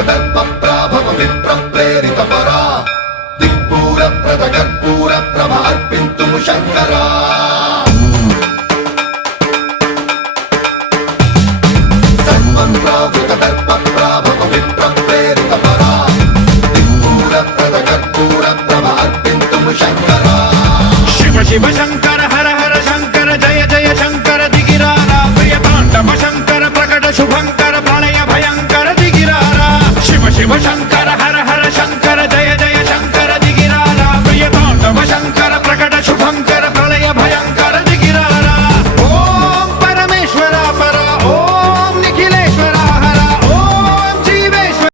దర్పప్రాభవ విప్రప్రేరిత పరా దిక్పూర ప్రద కర్పూర ప్రభ అర్పింతుము శంకరా సర్వప్రావృత దర్పప్రాభవ విప్రప్రేరిత పరా దిక్పూర ప్రద కర్పూర ప్రభ అర్పింతుము శంకరా శివ శివ శంకర హర హర శంకర జయ జయ శంకర దిగిరారా ప్రియ తాండవ శంకర ప్రకట శుభంకర ప్రళయ భయంకర దిగిరారా శివ శివ శంకర